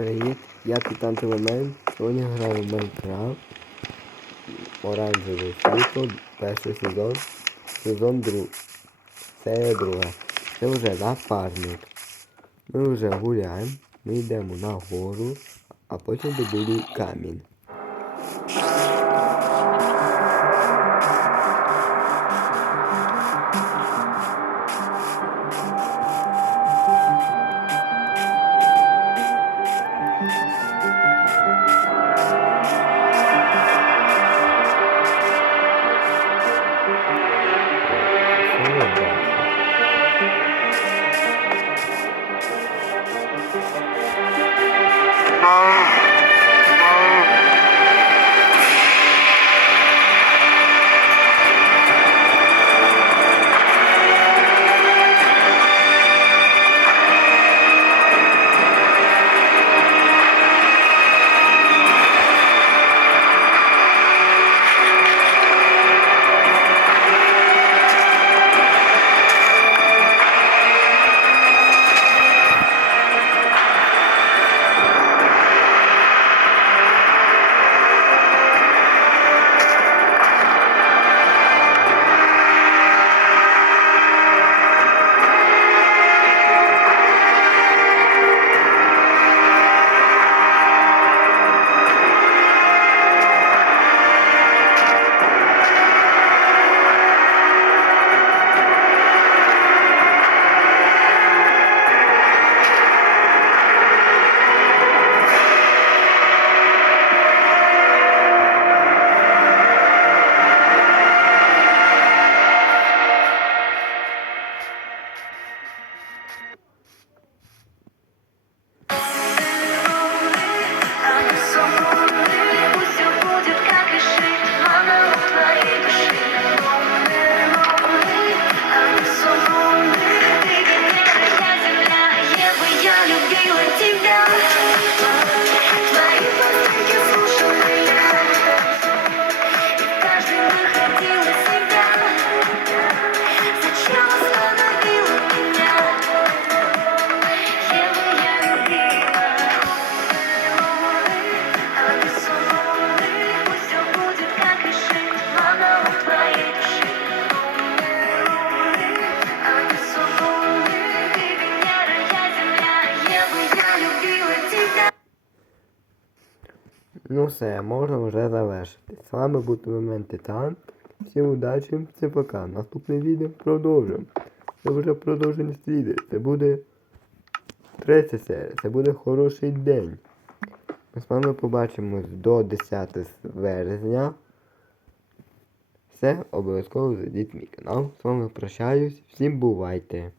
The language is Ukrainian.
Привіт, я Титан Телемен. Сьогодні граю в Майнкрафт. Оранжеве світло, перший сезон. Сезон друг. Серія друга. Це вже напарник. Ми вже гуляємо, ми йдемо на гору, а потім добуду камінь. Ну все, можна вже завершити. З вами був Телемен Титан. Всім удачі, всім пока. Наступне відео продовжимо. Це вже продовження сліди. Це буде третя серія. Це буде хороший день. Ми з вами побачимось до 10 березня. Все, обов'язково зайдіть мій канал. З вами прощаюсь. Всім бувайте.